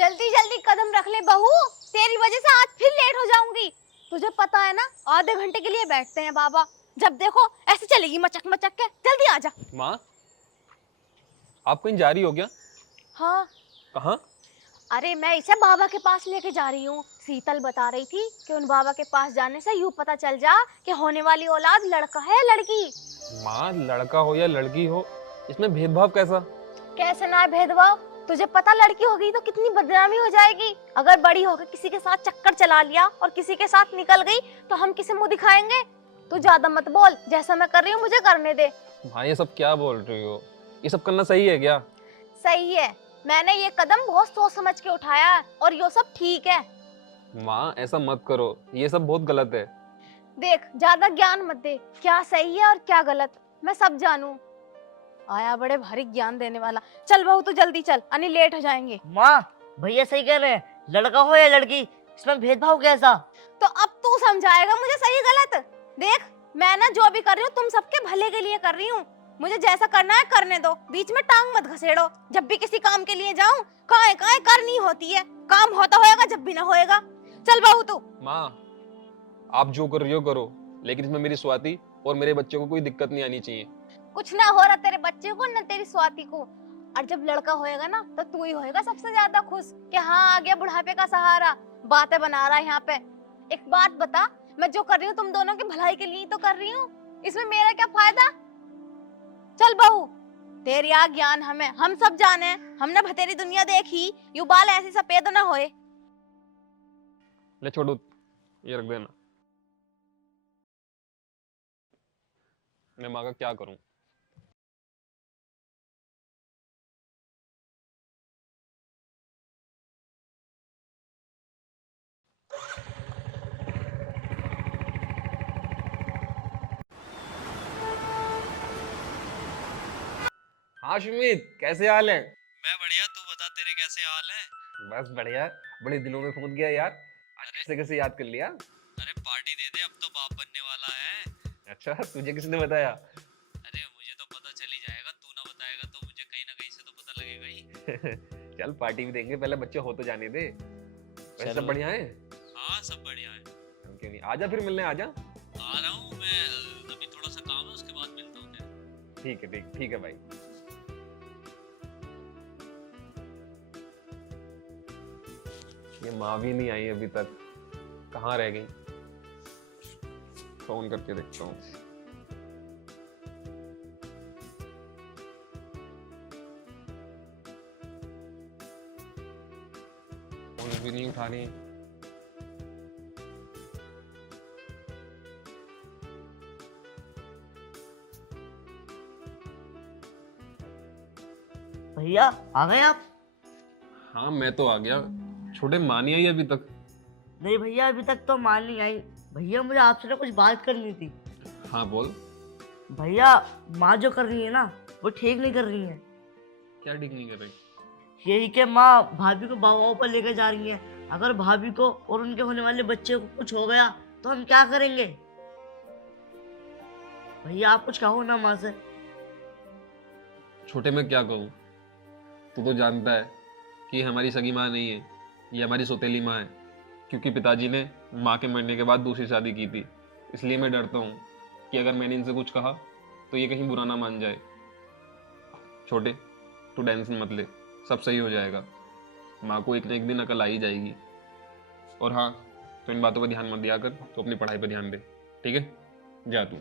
जल्दी जल्दी कदम रख ले बहू, तेरी वजह से आज फिर लेट हो जाऊंगी। तुझे पता है ना, आधे घंटे के लिए बैठते हैं बाबा, जब देखो ऐसे चलेगी मचक मचक के। जल्दी आजा। माँ, आप कहीं जा रही हो क्या? हाँ। कहाँ? अरे मैं इसे बाबा के पास लेके जा रही हूँ। शीतल बता रही थी कि उन बाबा के पास जाने से यूं पता चल जा कि होने वाली औलाद लड़का है या लड़की। माँ, लड़का हो या लड़की हो, इसमें भेदभाव कैसा? कैसे ना है भेदभाव? तुझे पता लड़की होगी तो कितनी बदनामी हो जाएगी। अगर बड़ी होकर किसी के साथ चक्कर चला लिया और किसी के साथ निकल गई तो हम किसे मुंह दिखाएंगे? तू ज्यादा मत बोल, जैसा मैं कर रही हूँ मुझे करने दे। माँ, ये सब क्या बोल रही हो? ये सब करना सही है क्या? सही है, मैंने ये कदम बहुत सोच समझ के उठाया है और ये सब ठीक है। माँ, ऐसा मत करो, ये सब बहुत गलत है। देख, ज्यादा ज्ञान मत दे, क्या सही है और क्या गलत मैं सब जानू। आया बड़े भारी ज्ञान देने वाला। चल बहू तू जल्दी चल, अनि लेट हो जाएंगे। माँ, भैया सही कह रहे हैं, लड़का हो या लड़की, इसमें भेदभाव कैसा? तो अब तू समझाएगा मुझे सही गलत। देख, मैं ना जो भी कर रही हूँ तुम सबके भले के लिए कर रही हूँ। मुझे जैसा करना है करने दो, बीच में टांग मत घसेड़ो। जब भी किसी काम के लिए जाऊं, काहे काहे करनी होती है। काम होता होएगा जब भी ना होएगा। चल बहू तू। माँ, आप जो कर रही हो करो, लेकिन इसमें मेरी स्वाति और मेरे बच्चे को कोई दिक्कत नहीं आनी चाहिए। कुछ ना हो रहा तेरे बच्चे को न तेरी स्वाति को। और जब लड़का होएगा ना तो तू ही होएगा सबसे ज्यादा खुश कि हाँ आ गया बुढ़ापे का सहारा। बातें बना रहा है यहाँ पे। एक बात बता, मैं जो कर रही हूँ तुम दोनों की भलाई के लिए ही तो कर रही हूँ। इसमें मेरा क्या फायदा? चल बहू, तेरी आ ज्ञान हमें, हम सब जाने, हमने बतेरी दुनिया देखी, यू बाल ऐसे सफेद ना होए। ले छोड़ो, ये रख देना। मैं माँ का क्या करूँ? हाँ सुमित, कैसे हाल है? मैं बढ़िया। तू बता, तेरे कैसे हाल है? बस बढ़िया। बड़े दिनों में फोन किया यार, आज अरे कैसे कैसे याद कर लिया? अरे पार्टी दे दे, अब तो बाप बनने वाला है। अच्छा, तुझे किसने बताया? अरे मुझे तो पता चल ही जाएगा, तू ना बताएगा तो मुझे कहीं ना कहीं से तो पता लगेगा ही। चल पार्टी भी देंगे, पहले बच्चे हो तो जाने दे। वैसे सब चल। बढ़िया है? हाँ सब बढ़िया है। क्यों नहीं, आजा फिर मिलने आजा। आ रहा हूँ मैं, अभी थोड़ा सा काम है, उसके बाद मिलता हूँ तेरे। ठीक है, ठीक ठीक है भाई। ये माँ भी नहीं आई अभी तक, कहाँ रह गई? फोन करके देखता हूँ। फोन भी नहीं उठा रही। भैया आ गए आप? हाँ मैं तो आ गया, छोटे माँ नहीं आई अभी तक। नहीं भैया, अभी तक तो मान नहीं आई। भैया मुझे आपसे ना कुछ बात करनी थी। हाँ बोल। भैया, माँ जो कर रही है ना, वो ठीक नहीं कर रही है। क्या ठीक नहीं कर रही? यही कि माँ भाभी को बाबा पर लेकर जा रही है। अगर भाभी को और उनके होने वाले बच्चे को कुछ हो गया तो हम क्या करेंगे? भैया आप कुछ कहो ना माँ से। छोटे मैं क्या कहूँ, तू तो जानता है कि हमारी सगी माँ नहीं है, ये हमारी सौतेली माँ है। क्योंकि पिताजी ने माँ के मरने के बाद दूसरी शादी की थी, इसलिए मैं डरता हूँ कि अगर मैंने इनसे कुछ कहा तो ये कहीं बुरा ना मान जाए। छोटे, तू टेंशन मत ले, सब सही हो जाएगा। माँ को एक ना एक दिन अकल आ ही जाएगी। और हाँ, तो इन बातों पर ध्यान मत दिया कर, तो अपनी पढ़ाई पर ध्यान दे, ठीक है? जा तू।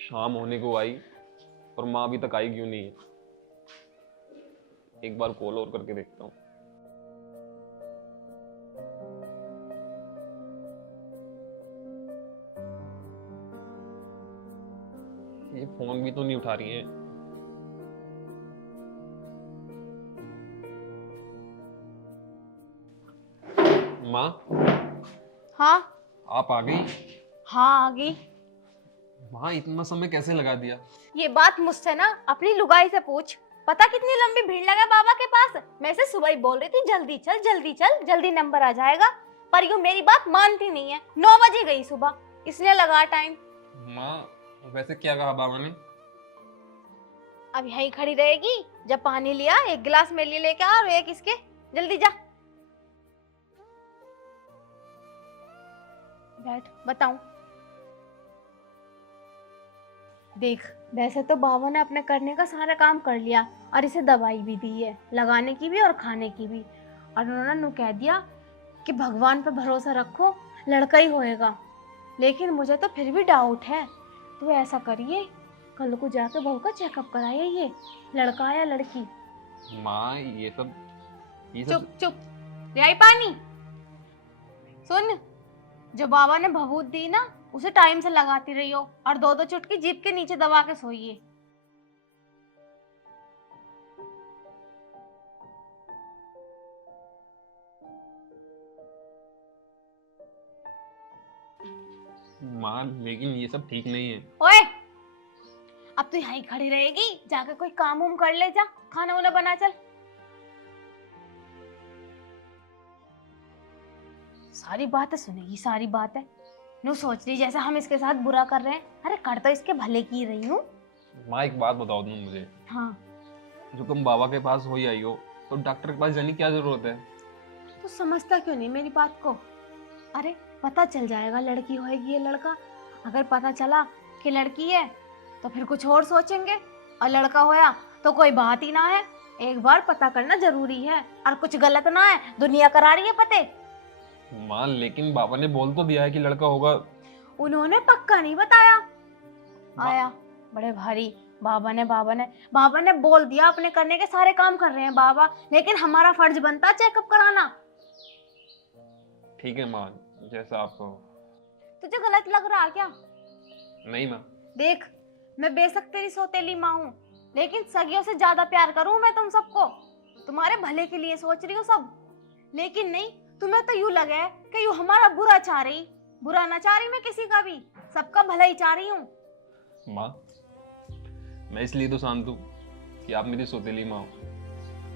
शाम होने को आई और माँ अभी तक आई क्यों नहीं है? एक बार कॉल और करके देखता हूँ। ये फोन भी तो नहीं उठा रही है। माँ, हाँ। आप आ गई? हाँ आ गई। माँ, इतना समय कैसे लगा दिया? ये बात मुझसे ना अपनी लुगाई से पूछ। पता कितनी लंबी भीड़ लगा बाबा के पास। मैं इसे सुबह ही बोल रही थी जल्दी चल जल्दी चल, जल्दी नंबर आ जाएगा, पर यूं मेरी बात मानती नहीं है। 9 बजे गई सुबह, इसलिए लगा टाइम। माँ, वैसे क्या कहा बाबा ने? अब यहीं खड़ी रहेगी? जब पानी लिया एक गिलास मेरे लिए लेके आ और एक इसके, जल्दी जा। बैठ, बताऊं। देख, वैसे तो बाबा ने अपने करने का सारा काम कर लिया और इसे दवाई भी दी है, लगाने की भी और खाने की भी। और उन्होंने नु कह दिया कि भगवान पे भरोसा रखो, लड़का ही होएगा। लेकिन मुझे तो फिर भी डाउट है। तो ऐसा करिए, कल को जाके बहू का चेकअप कराइए, ये लड़का है या लड़की। माँ ये सब चुप चुप, ले आई पानी। सुन, जो बाबा ने भभूत दी ना, उसे टाइम से लगाती रही हो और 2-2 चुटकी जीभ के नीचे दबा के सोइए। माँ लेकिन ये सब ठीक नहीं है। ओए, अब तो यहीं खड़ी रहेगी? जाके कोई काम उम कर ले, जा खाना वाना बना चल। सारी बातें सुनेगी, सारी बातें। नु सोच रही जैसे हम इसके साथ बुरा कर रहे हैं। अरे कर तो इसके भले की रही हूँ। माँ एक बात बताओ तुम मुझे, हाँ, जो तुम बाबा के पास हो ही आई हो तो डॉक्टर के पास जाने की क्या जरूरत है? तो समझता क्यों नहीं मेरी बात को? अरे पता चल जाएगा लड़की होएगी या लड़का। अगर पता चला कि लड़की है तो फिर कुछ और सोचेंगे, और लड़का होया तो कोई बात ही ना है। एक बार पता करना जरूरी है, और कुछ गलत ना है, दुनिया करा रही है पते। माँ लेकिन बाबा ने बोल तो दिया है कि लड़का होगा। उन्होंने पक्का नहीं बताया। आया बड़े भारी, बाबा ने बोल दिया, अपने करने के सारे काम कर रहे हैं बाबा, लेकिन हमारा फर्ज बनता है चेकअप कराना। ठीक है माँ, जैसा आप कहो। तुझे गलत लग रहा है क्या? नहीं माँ। देख, मैं बेशक तेरी सौतेली माँ हूँ, लेकिन सगियों से ज्यादा प्यार करूँ मैं तुम सबको। तुम्हारे भले के लिए सोच रही हूँ सब, लेकिन नहीं, तुम्हें तो यूं लगे कि यूं हमारा बुरा चाह रही। बुरा ना चाह रही मैं किसी का भी, सबका भला ही चाह रही हूँ। माँ मैं इसलिए तो शांत हूँ कि आप मेरी सौतेली माँ हो।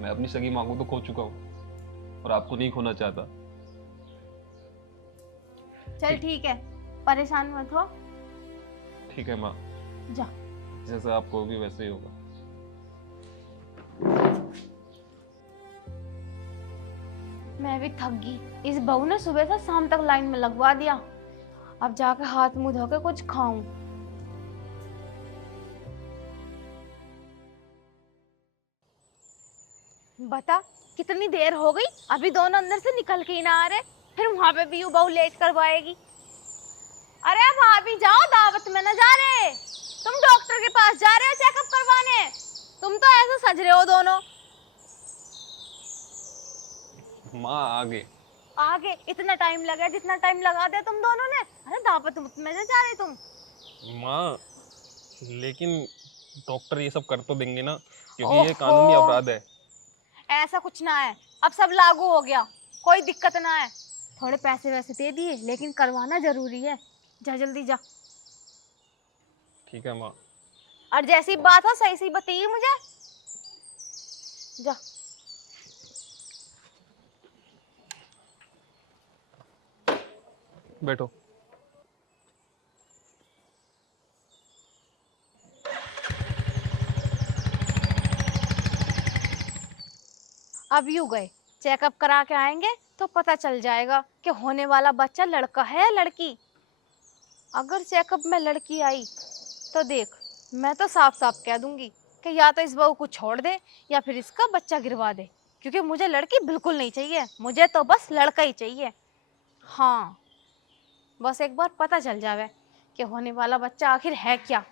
मैं अपनी सगी माँ को तो खो चुका हूँ और आपको नहीं खोना चाहता। चल ठीक है, परेशान मत हो। ठीक है माँ, जा। जैसा आप कहोगे वैसे ही होगा। मैं भी थक गई। इस बहू ने सुबह से शाम तक लाइन में लगवा दिया। अब जाके हाथ मुंह धो के कुछ खाऊं। बता, कितनी देर हो गई, अभी दोनों अंदर से निकल के ही ना आ रहे। फिर वहां पे भी यू बहू लेट करवाएगी। अरे भाभी जाओ, दावत में न जा रहे, तुम डॉक्टर के पास जा रहे हो चेकअप करवाने। तुम तो ऐसे सज रहे हो दोनों। माँ आगे आगे इतना टाइम लगा जितना टाइम लगा दिया तुम दोनों ने। अरे दावत में न जा रहे तुम। माँ, लेकिन डॉक्टर ये सब कर तो देंगे ना, क्योंकि ये कानूनी ओहो, अपराध है। ऐसा कुछ ना है, अब सब लागू हो गया, कोई दिक्कत ना है। थोड़े पैसे वैसे दे दिए, लेकिन करवाना जरूरी है। जा जल्दी जा। ठीक है माँ। और जैसी बात हो सही सही बताइए मुझे। जा। बैठो। अब यूं गए, चेकअप करा के आएंगे तो पता चल जाएगा कि होने वाला बच्चा लड़का है या लड़की। अगर चेकअप में लड़की आई तो देख, मैं तो साफ साफ कह दूंगी कि या तो इस बहू को छोड़ दे या फिर इसका बच्चा गिरवा दे, क्योंकि मुझे लड़की बिल्कुल नहीं चाहिए, मुझे तो बस लड़का ही चाहिए। हाँ, बस एक बार पता चल जावे कि होने वाला बच्चा आखिर है क्या।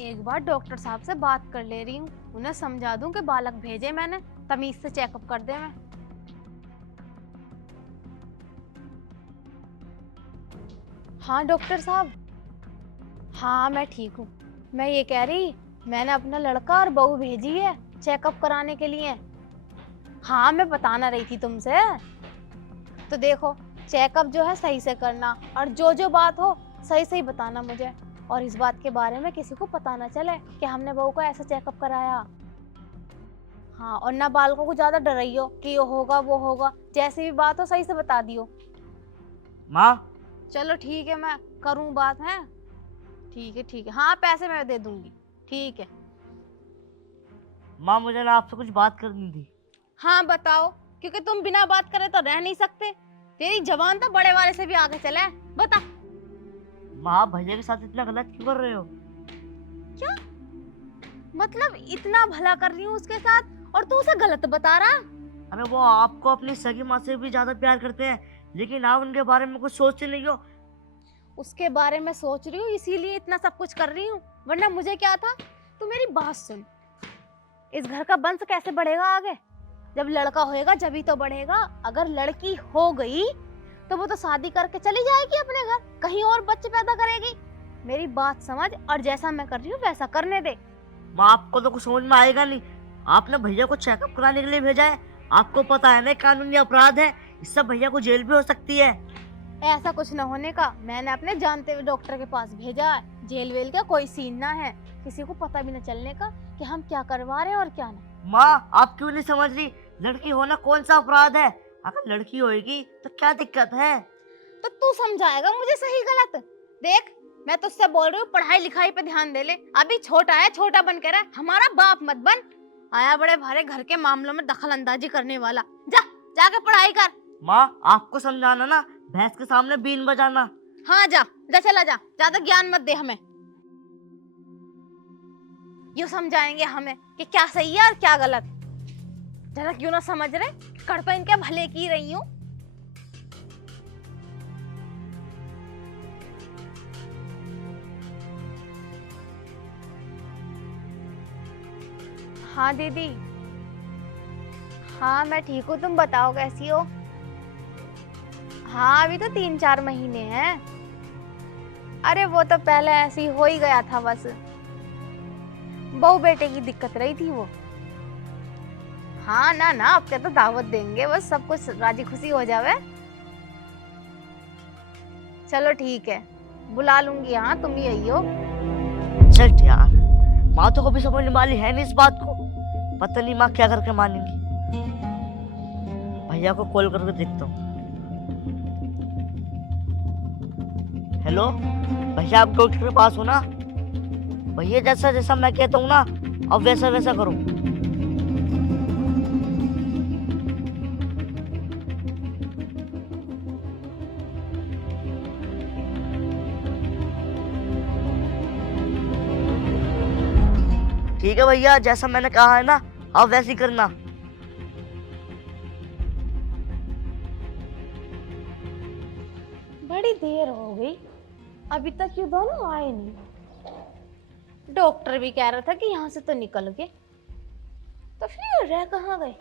एक बार डॉक्टर साहब से बात कर ले रही हूँ, उन्हें समझा दूं कि बालक भेजे मैंने, तमीज से चेकअप कर दे। मैं हाँ डॉक्टर साहब, हाँ मैं ठीक हूँ। मैं ये कह रही, मैंने अपना लड़का और बहू भेजी है चेकअप कराने के लिए। हाँ मैं बताना रही थी तुमसे। तो देखो, चेकअप जो है सही से करना, और जो जो बात हो सही सही बताना मुझे, और इस बात के बारे में किसी को पता ना चले कि हमने बहू का ऐसा चेकअप कराया। हाँ, और ना बालकों को ज्यादा डराइयो कि ये होगा वो होगा, जैसी भी बात हो सही से बता दियो। माँ चलो ठीक है, मैं करूं बात है। ठीक है, हाँ पैसे मैं दे दूंगी। ठीक है। माँ मुझे ना आपसे कुछ बात करनी थी। हाँ बताओ, क्योंकि तुम बिना बात करे तो रह नहीं सकते। तेरी जबान तो बड़े वाले से भी आगे चले है। बता। माँ आप भैया के साथ इतना गलत क्यों कर रहे हो? क्या मतलब? इतना भला कर रही हूँ उसके साथ और तू उसे गलत बता रहा? अरे वो आपको अपनी सगी माँ से भी ज्यादा प्यार करते हैं, लेकिन आप उनके बारे में कुछ सोचते नहीं हो। उसके बारे में सोच रही हूँ इसीलिए इतना सब कुछ कर रही हूँ, वरना मुझे क्या था। तू मेरी बात सुन, इस घर का वंश कैसे बढ़ेगा आगे? जब लड़का होएगा जभी तो बढ़ेगा। अगर लड़की हो गई तो वो तो शादी करके चली जाएगी अपने घर, कहीं और बच्चे पैदा करेगी। मेरी बात समझ और जैसा मैं कर रही हूँ वैसा करने दे। माँ आपको तो कुछ समझ में आएगा नहीं। आपने भैया को चेकअप कराने के लिए भेजा है। आपको पता है ना कानूनी अपराध है, इससे भैया को जेल भी हो सकती है। ऐसा कुछ न होने का, मैंने अपने जानते हुए डॉक्टर के पास भेजा है। जेल वेल का कोई सीन ना है, किसी को पता भी न चलने का कि हम क्या करवा रहे हैं और क्या नहीं। माँ आप क्यों नहीं समझ रही? लड़की होना कौन सा अपराध है? अगर लड़की होएगी तो क्या दिक्कत है? तो तू समझाएगा मुझे सही गलत? देख, मैं तुझसे बोल रही हूँ पढ़ाई लिखाई पे ध्यान दे ले। अभी छोटा है, छोटा बन के रह, हमारा बाप मत बन। आया बड़े भारे घर के मामलों में दखल अंदाजी करने वाला। जा जाके पढ़ाई कर। माँ आपको समझाना ना, भैंस के सामने बीन बजाना। हाँ जा जा, चला जा, ज्यादा ज्ञान मत दे हमें। यूं समझाएंगे हमें कि क्या सही है और क्या गलत। जरा क्यों ना समझ रहे, कर तो इनके भले की रही हूँ। हाँ दीदी, हाँ मैं ठीक हूँ, तुम बताओ कैसी हो? हाँ अभी तो 3-4 महीने हैं। अरे वो तो पहले ऐसे ही हो ही गया था, बस बहू बेटे की दिक्कत रही थी वो। हाँ ना ना, अब क्या तो दावत देंगे, बस सब कुछ राजी खुशी हो जावे। चलो ठीक है, बुला लूंगी। हाँ तुम ही आइयो। चल यार, माँ तो कभी समझने वाली है नहीं इस बात को। पता नहीं माँ क्या करके मानेंगी। भैया को कॉल करके देखता हूँ। हेलो भैया, आप डॉक्टर के पास हो ना? भैया जैसा जैसा मैं कहता हूँ ना, अब वैसा वैसा करो। ठीक है भैया, जैसा मैंने कहा है ना, अब वैसे ही करना। बड़ी देर हो गई, अभी तक ये दोनों आए नहीं। डॉक्टर भी कह रहा था कि यहाँ से तो निकल गए, तो फिर रह कहाँ गए?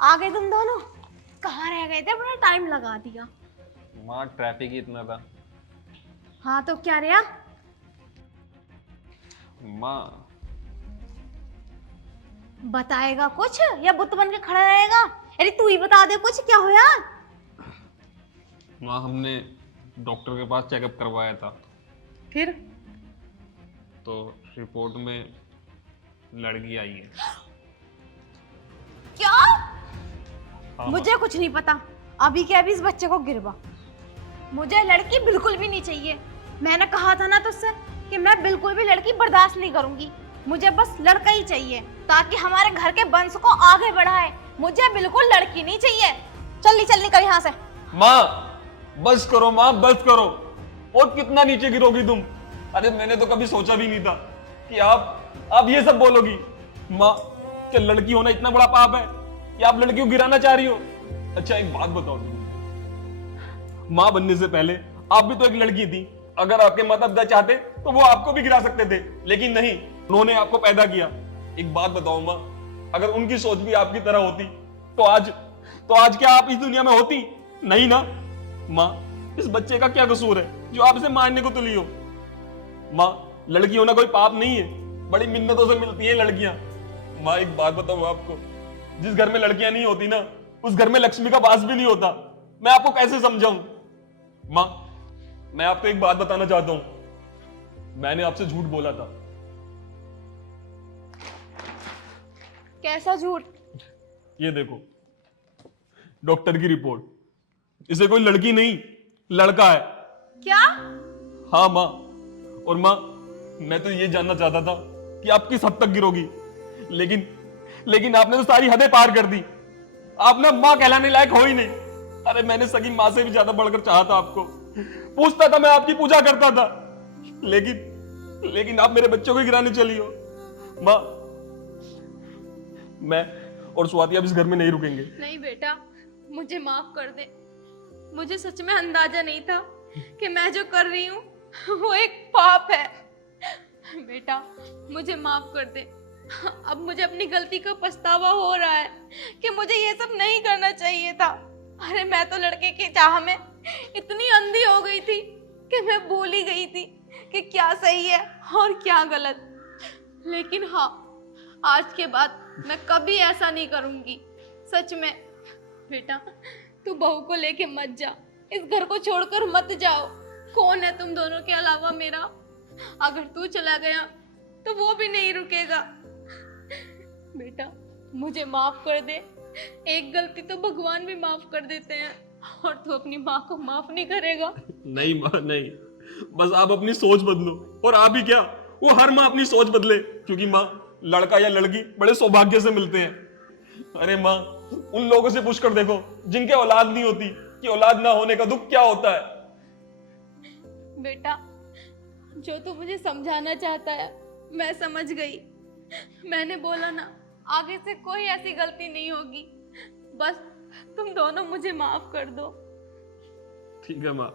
आ गए तुम दोनों? कहाँ रह गए थे? बड़ा टाइम लगा दिया। माँ ट्रैफिक ही इतना था। हाँ तो क्या रहा? माँ बताएगा कुछ या बुत बन के खड़ा रहेगा? अरे तू ही बता दे कुछ, क्या होया? माँ हमने डॉक्टर के पास चेकअप करवाया था, फिर? तो रिपोर्ट में लड़की आई है। क्या? हाँ, मुझे कुछ नहीं पता, अभी के अभी इस बच्चे को गिरवा। मुझे लड़की बिल्कुल भी नहीं चाहिए। मैंने कहा था ना तुझसे कि मैं बिल्कुल भी लड़की बर्दाश्त नहीं करूंगी। मुझे बस लड़का ही चाहिए ताकि हमारे घर के वंश को आगे बढ़ाए। मुझे बिल्कुल लड़की नहीं चाहिए। चल निकल यहाँ से। माँ बस करो, माँ बस करो। और कितना नीचे गिरोगी तुम? अरे मैंने तो कभी सोचा भी नहीं था कि आप ये सब बोलोगी। माँ क्या लड़की होना इतना बड़ा पाप है कि आप लड़की को गिराना चाह रही हो? अच्छा एक बात बताओ तुम, माँ बनने से पहले आप भी तो एक लड़की थी। अगर आपके माता पिता चाहते तो वो आपको भी गिरा सकते थे, लेकिन नहीं, उन्होंने आपको पैदा किया। एक बात बताओ माँ, अगर उनकी सोच भी आपकी तरह होती तो आज क्या आप इस दुनिया में होती? नहीं ना। माँ इस बच्चे का क्या कसूर है जो आप इसे मारने को तुली हो? माँ लड़की होना कोई पाप नहीं है, बड़ी मिन्नतों से मिलती है लड़कियां। माँ एक बात बताऊं आपको, जिस घर में लड़कियां नहीं होती ना, उस घर में लक्ष्मी का वास भी नहीं होता। मैं आपको कैसे समझाऊं? माँ मैं आपको एक बात बताना चाहता हूं, मैंने आपसे झूठ बोला था। कैसा झूठ? ये देखो डॉक्टर की रिपोर्ट, इसे कोई लड़की नहीं लड़का है। क्या? हाँ माँ, और माँ मैं तो ये जानना चाहता था कि आप किस हद तक गिरोगी, लेकिन आपने तो सारी हदें पार कर दी। आप ना माँ कहलाने लायक हो ही नहीं। अरे मैंने सगी माँ से भी ज्यादा बढ़कर चाहा था आपको, पूछता था, मैं आपकी पूजा करता था, लेकिन आप मेरे बच्चों को गिराने चली हो। माँ मैं और स्वाति अब इस घर में नहीं रुकेंगे। नहीं बेटा, मुझे माफ कर दे। मुझे सच में अंदाजा नहीं था कि मैं जो कर रही हूँ वो एक पाप है। बेटा मुझे माफ कर दे। अब मुझे अपनी गलती का पछतावा हो रहा है कि मुझे ये सब नहीं करना चाहिए था। अरे मैं तो लड़के की चाह में इतनी अंधी हो गई थी कि मैं भूल ही गई थी कि क्या सही है और क्या गलत। लेकिन हाँ, आज के बाद मैं कभी ऐसा नहीं करूंगी। सच में बेटा, तू बहू को लेके मत जा, इस घर को छोड़कर मत जाओ। कौन है तुम दोनों के अलावा मेरा? अगर तू चला गया तो वो भी नहीं रुकेगा। बेटा मुझे माफ कर दे। एक गलती तो भगवान भी माफ कर देते हैं, और तू अपनी माँ को माफ नहीं करेगा? नहीं माँ नहीं, बस आप अपनी सोच बदलो। और आप ही क्या, वो हर माँ अपनी सोच बदले, क्योंकि माँ लड़का या लड़की बड़े सौभाग्य से मिलते हैं। अरे माँ उन लोगों से पूछकर देखो जिनके औलाद नहीं होती कि औलाद ना होने का दुख क्या होता है। बेटा जो तू मुझे समझाना चाहता है मैं समझ गई। मैंने बोला ना, आगे से कोई ऐसी गलती नहीं होगी। बस तुम दोनों मुझे माफ कर दो। ठीक है माँ।